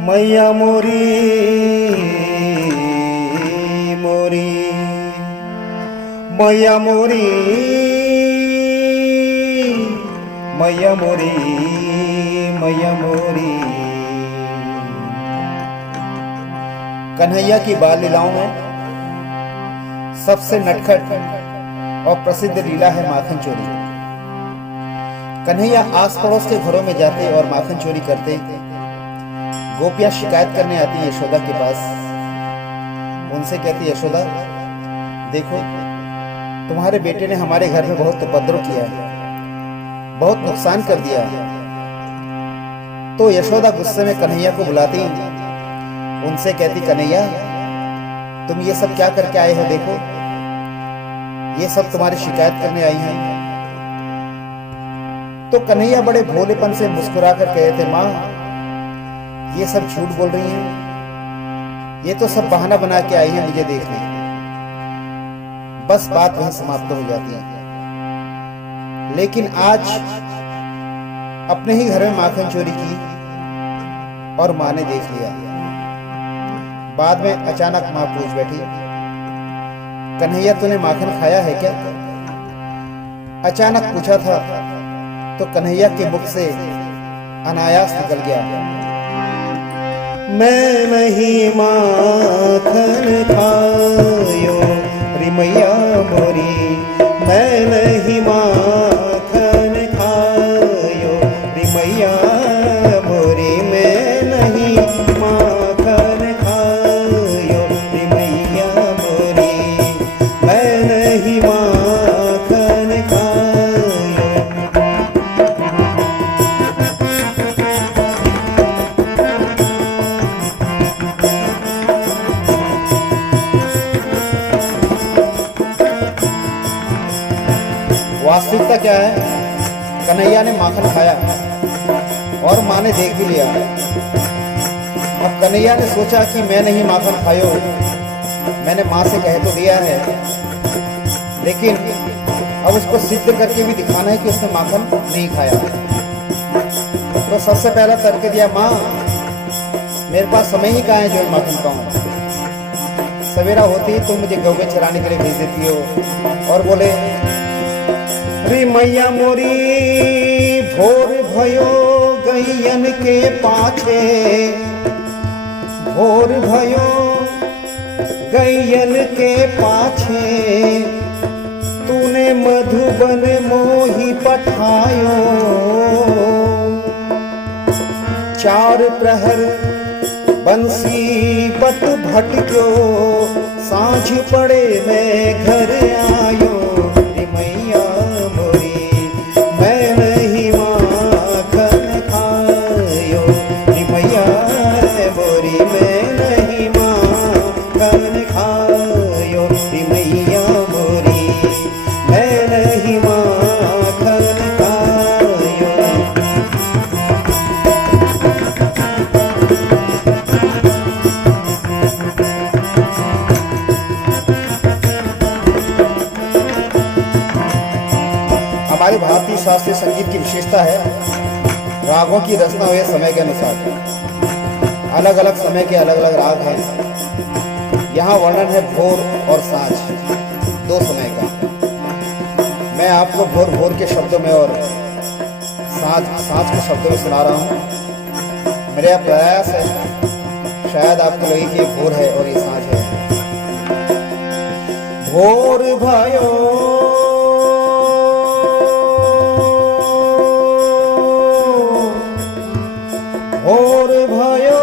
मैया मोरी मोरी मैया मोरी मैया मोरी मैया मोरी। कन्हैया की बाल लीलाओं में सबसे नटखट और प्रसिद्ध लीला है माखन चोरी। कन्हैया आस पड़ोस के घरों में जाते और माखन चोरी करते। गोपियां शिकायत करने आती यशोदा के पास। उनसे कहती यशोदा, देखो तुम्हारे बेटे ने हमारे घर में बहुत उपद्रव किया है, बहुत नुकसान कर दिया है। तो यशोदा गुस्से में कन्हैया को बुलाती, उनसे कहती, कन्हैया तुम ये सब क्या करके आए हो? देखो ये सब तुम्हारी शिकायत करने आई हैं। तो कन्हैया बड़े भोलेपन से मुस्कुरा कर कहे थे, माँ ये सब झूठ बोल रही हैं, ये तो सब बहाना बना के आई हैं मुझे देखने। बस बात वहीं समाप्त हो जाती है। लेकिन आज अपने ही घर में माखन चोरी की और माँ ने देख लिया। बाद में अचानक माँ पूछ बैठी, कन्हैया तूने माखन खाया है क्या? अचानक पूछा था तो कन्हैया के मुख से अनायास निकल गया, मैं नहीं माखन खायो रे मैया मोरी, मैं नहीं माखन खायो रे मैया मोरी, मैं नहीं माखन खायो रे मैया मोरी, मैं नहीं माखन खायो। वास्तविकता क्या है? कन्हैया ने माखन खाया और माँ ने देख भी लिया। अब कन्हैया ने सोचा कि मैं नहीं माखन खायो, मैंने माँ से कह तो दिया है, लेकिन अब उसको सिद्ध करके भी दिखाना है कि उसने माखन नहीं खाया। तो सबसे पहला तर्क दिया, माँ मेरे पास समय ही कहाँ है जो माखन खाऊं। सवेरा होती ही तुम मुझे गौवे चराने के लिए भेज देती हो और बोले, रे मैया मोरी भोर भयो गैयन के पाछे, भोर भयो गैयन के पाछे, तूने मधुबन मोही पठायो। चार प्रहर बंसी बट भटक्यो, सांझ पड़े मैं घर आयो। हमारे भारतीय शास्त्रीय संगीत की विशेषता है रागों की रचना हुए समय के अनुसार। अलग अलग समय के अलग अलग राग हैं। यहाँ वर्णन है भोर और सांझ, दो समय का। मैं आपको भोर भोर के शब्दों में और सांझ सांझ के शब्दों में सुना रहा हूँ। मेरा प्रयास है शायद आपको लगे कि ये भोर है और ये सांझ है। भोर भयो भोर भयो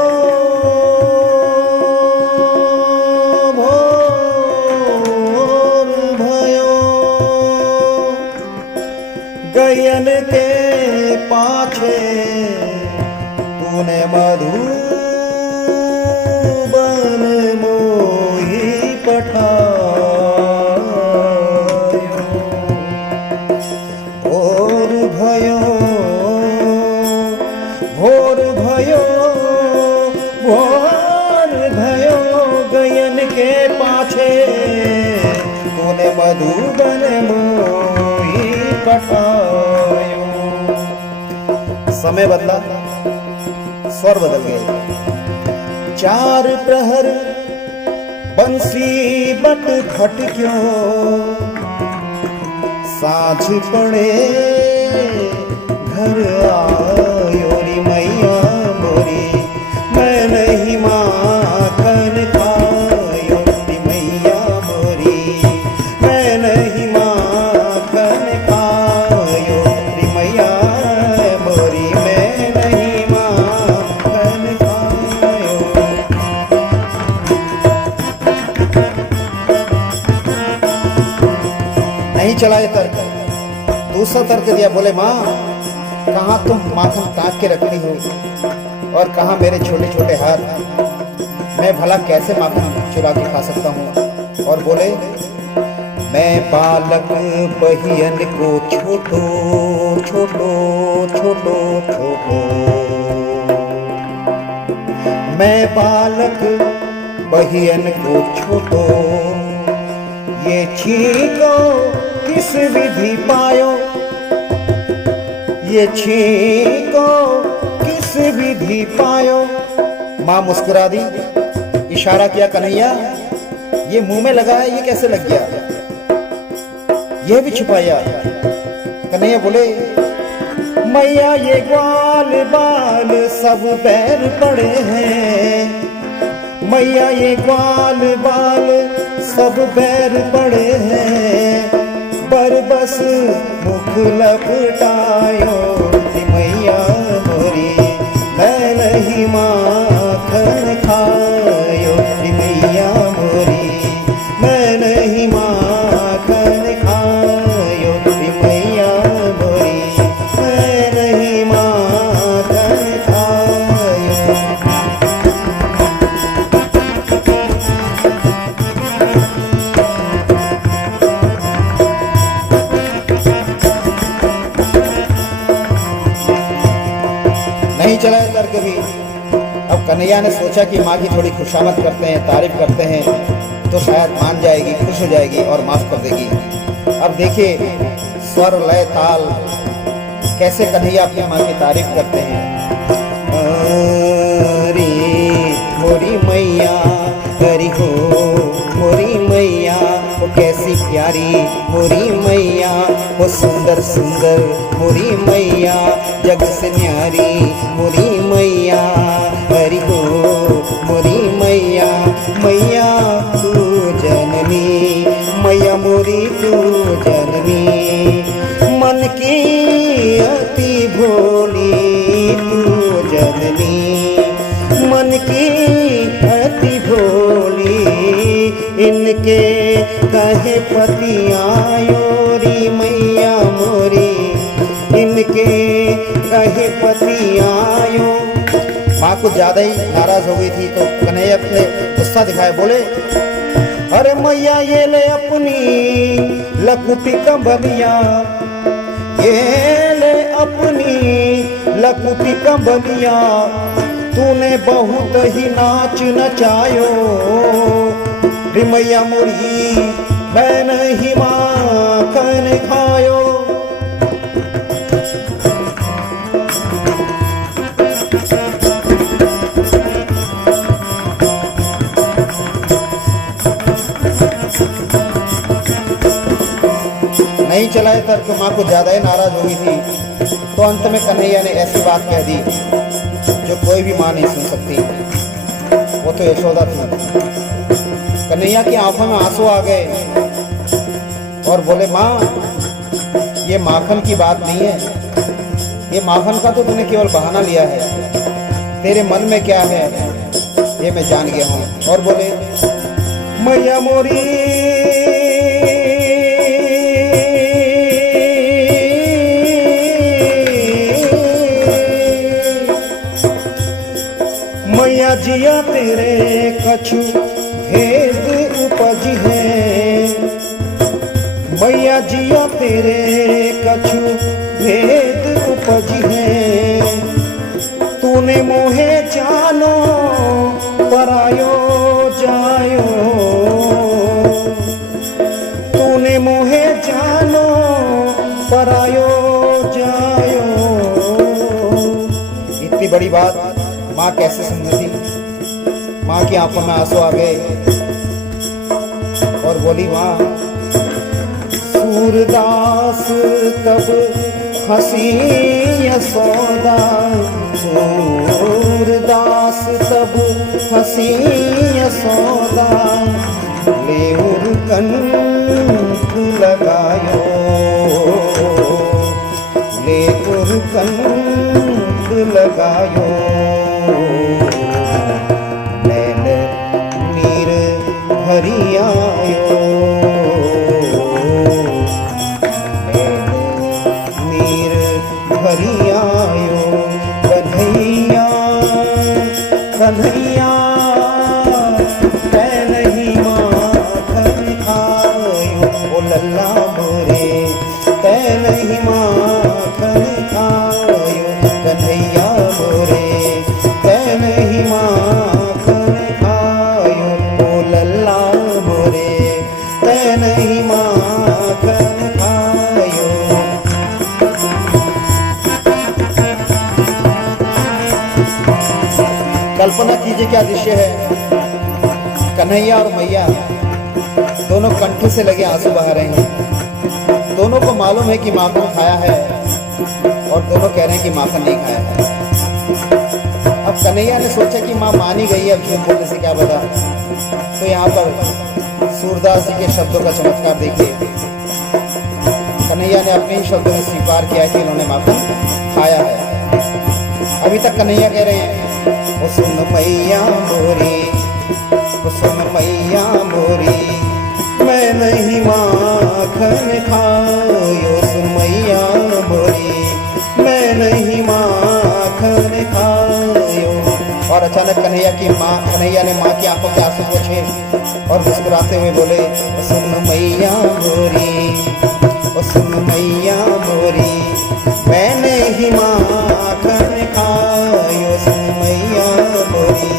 भोर भयो गयन के पाछे, तूने मधुबन मोही पठायो। भोर भयो भोर भयो भोर भयो गयन के पाछे, तूने मधुबन मोही पठायो। समय बदला, स्वर बदल गए। चार प्रहर बंसी बट खट क्यों, साँझ पड़े घर आयो री मैया मोरी, मैं नहीं माखन खायो री मैया मोरी, मैं नहीं माखन खायो री मैया मोरी, मैं नहीं माखन खायो। नहीं चला ये तर्क, दूसरा तर्क दिया, बोले माँ कहाँ तुम माखन ताक के रखती हो और कहाँ मेरे छोटे छोटे हाथ, मैं भला कैसे माखन चुरा के खा सकता हूँ। और बोले मैं बालक बहियन को छोटो छोटो छोटो छोटो, मैं बालक बहियन को छोटो, ये छीको किस विधि पायो, ये छीको किस विधि पायो। माँ मुस्कुरा दी, इशारा किया कन्हैया ये मुंह में लगा है, ये कैसे लग गया, ये भी छुपाया। कन्हैया बोले मैया ये ग्वाल बाल सब पैर पड़े हैं, मैया ये ग्वाल बाल सब पैर पड़े हैं, पर बस मुख लपटायो मैया मोरी, मैं नहीं माखन खायो मैया मोरी, मैं नहीं माखन खायो मैया मोरी, मैं नहीं माखन खायो। नहीं चला तर्क भी। अब कन्हैया ने सोचा कि माँ की थोड़ी खुशामद करते हैं, तारीफ करते हैं तो शायद मान जाएगी, खुश हो जाएगी और माफ कर देगी। अब देखिए स्वर लय ताल कैसे कन्हैया अपनी माँ की तारीफ करते हैं। अरे मोरी मैया हरि हो, मोरी मैया वो कैसी प्यारी मोरी मैया, वो सुंदर सुंदर मोरी मैया, जग से न्यारी मोरी मैया, हरि हो मोरी मैया, मैया तू जननी, मैया मोरी तू जननी, मन की अति भोली तू जननी, मन की अति भोली, इनके कहे पति आयो री मैया मोरी, इनके कहे पति आयो। माँ कुछ ज्यादा ही नाराज हो गई थी तो कन्हैया ने गुस्सा दिखाया, बोले अरे मैया ये ले अपनी लकुटी कंबलिया, ये ले अपनी लकुटी कंबलिया, तूने बहुत ही नाच नचायो रे मैया मोरी, मैं नहीं माखन खायो। नहीं चलाए तर्क, माँ को ज्यादा ही नाराज हो गई थी तो अंत में कन्हैया ने ऐसी बात कह दी जो कोई भी माँ नहीं सुन सकती, वो तो यशोदा थी। कन्हैया की आंखों में आंसू आ गए और बोले माँ ये माखन की बात नहीं है, ये माखन का तो तूने केवल बहाना लिया है, तेरे मन में क्या है ये मैं जान गया हूँ। और बोले मैया मोरी मैया जिया तेरे कछु भेद उपज है, मैया जिया तेरे कछु भेद उपज है, तूने मोहे जानो परायो जायो, तूने मोहे जानो परायो जायो। इतनी बड़ी बात माँ कैसे समझती। माँ की आंखों में आंसू आ गए और बोली, माँ सूरदास तब हंसी यशोदा, सूरदास तब हंसी यशोदा, लेउर कंठ लगायो, लेउर कंठ लगायो, नैन नीर भरी आयो, नैन नीर भरी आयो, कन्हैया कन्हैया मैं नहीं माखन खायो, ओ लल्ला मोरे तै नहीं माखन खायो, कन्हैया मोरे तै नहीं माखन खायो, ओ लल्ला मोरे तै नहीं माखन खायो। कल्पना कीजिए क्या दृश्य है। कन्हैया और मैया दोनों कंठ से लगे आंसू बहा रहे हैं। दोनों को मालूम है कि माखन खाया है और दोनों कह रहे हैं कि माखन नहीं खाया है। अब कन्हैया ने सोचा कि माँ मान ही गई है, अब झूठ बोलने से क्या बता। तो यहाँ पर सूरदास जी के शब्दों का चमत्कार देखिए। कन्हैया ने अपने ही शब्दों में स्वीकार किया कि उन्होंने माखन खाया है। अभी तक कन्हैया कह रहे हैं, ओ सुन मैया मोरी, ओ सुन मैया मोरी मैं नहीं माखन खायो, सुन मैया मोरी मैं नहीं माखन खायो। और अचानक कन्हैया ने माँ की आंखों के आंसू पोंछे और मुस्कुराते हुए बोले, ओ सुन मैया मोरी, ओ सुन मैया मोरी मैं नहीं माखन खायो, सुन मैया मोरी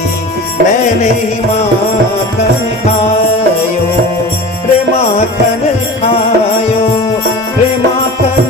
मैं नहीं माखन खायो, रे माखन खायो, रे माखन